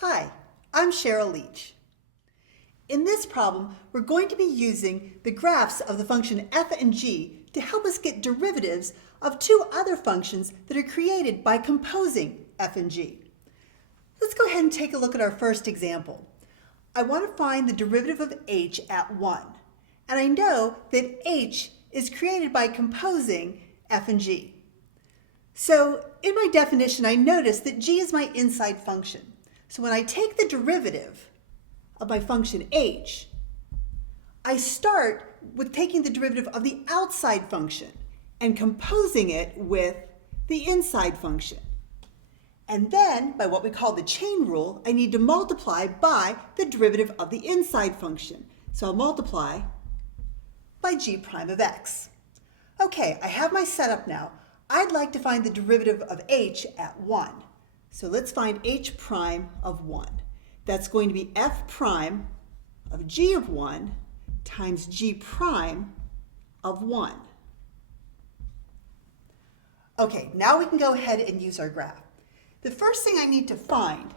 Hi, I'm Cheryl Leach. In this problem, we're going to be using the graphs of the function f and g to help us get derivatives of two other functions that are created by composing f and g. Let's go ahead and take a look at our first example. I want to find the derivative of h at 1, and I know that h is created by composing f and g. So in my definition, I notice that g is my inside function. So when I take the derivative of my function h, I start with taking the derivative of the outside function and composing it with the inside function. And then, by what we call the chain rule, I need to multiply by the derivative of the inside function. So I'll multiply by g prime of x. Okay, I have my setup now. I'd like to find the derivative of h at 1. So let's find h prime of 1. That's going to be f prime of g of 1 times g prime of 1. Okay, now we can go ahead and use our graph. The first thing I need to find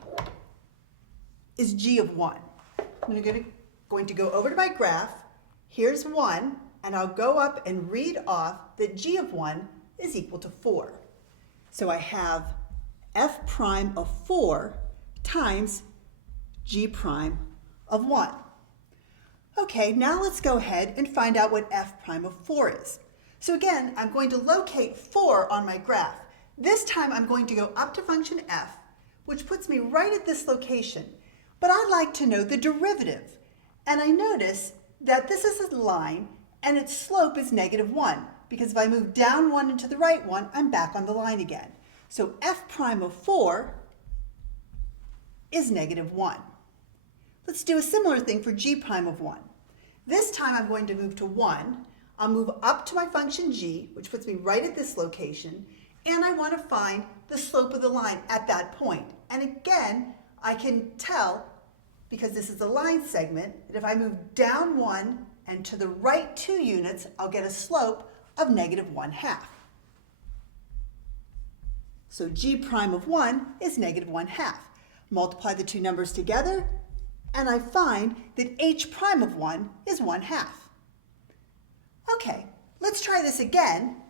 is g of 1. I'm going to go over to my graph. Here's 1, and I'll go up and read off that g of 1 is equal to 4. So I have f prime of 4 times g prime of 1. Okay, now let's go ahead and find out what f prime of 4 is. So again, I'm going to locate 4 on my graph. This time I'm going to go up to function f, which puts me right at this location. But I'd like to know the derivative. And I notice that this is a line and its slope is -1, because if I move down 1 and to the right 1, I'm back on the line again. So f prime of 4 is -1. Let's do a similar thing for g prime of 1. This time I'm going to move to 1. I'll move up to my function g, which puts me right at this location, and I want to find the slope of the line at that point. And again, I can tell, because this is a line segment, that if I move down 1 and to the right 2 units, I'll get a slope of -1/2. So g prime of 1 is -1/2. Multiply the two numbers together, and I find that h prime of 1 is 1/2. Okay, let's try this again,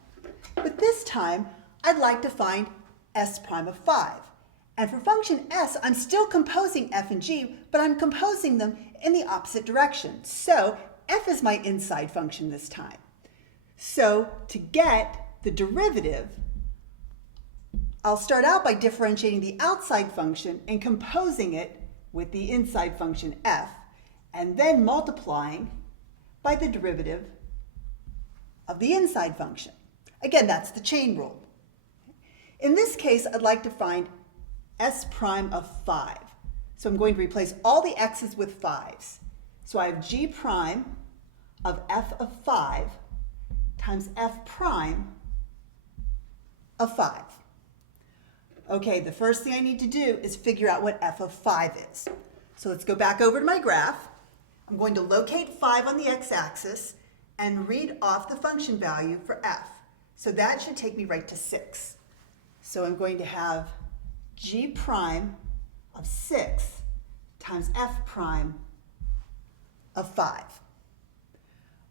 but this time I'd like to find s prime of 5. And for function s, I'm still composing f and g, but I'm composing them in the opposite direction. So f is my inside function this time. So to get the derivative, I'll start out by differentiating the outside function and composing it with the inside function f, and then multiplying by the derivative of the inside function. Again, that's the chain rule. In this case, I'd like to find s prime of 5. So I'm going to replace all the x's with 5's. So I have g prime of f of 5 times f prime of 5. Okay, the first thing I need to do is figure out what f of 5 is. So let's go back over to my graph. I'm going to locate 5 on the x-axis and read off the function value for f. So that should take me right to 6. So I'm going to have g prime of 6 times f prime of 5.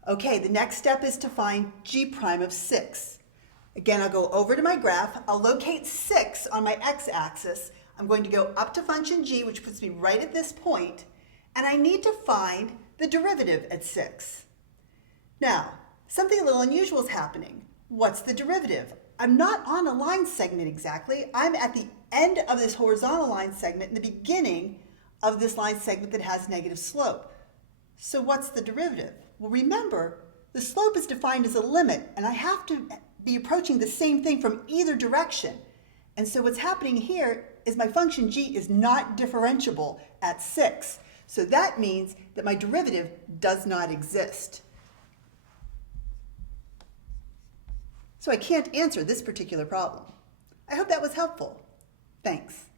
Okay, the next step is to find g prime of 6. Again, I'll go over to my graph. I'll locate 6 on my x-axis. I'm going to go up to function g, which puts me right at this point, and I need to find the derivative at 6. Now, something a little unusual is happening. What's the derivative? I'm not on a line segment exactly. I'm at the end of this horizontal line segment and the beginning of this line segment that has negative slope. So what's the derivative? Well, remember, the slope is defined as a limit, and I have to be approaching the same thing from either direction. And so what's happening here is my function g is not differentiable at 6. So that means that my derivative does not exist. So I can't answer this particular problem. I hope that was helpful. Thanks.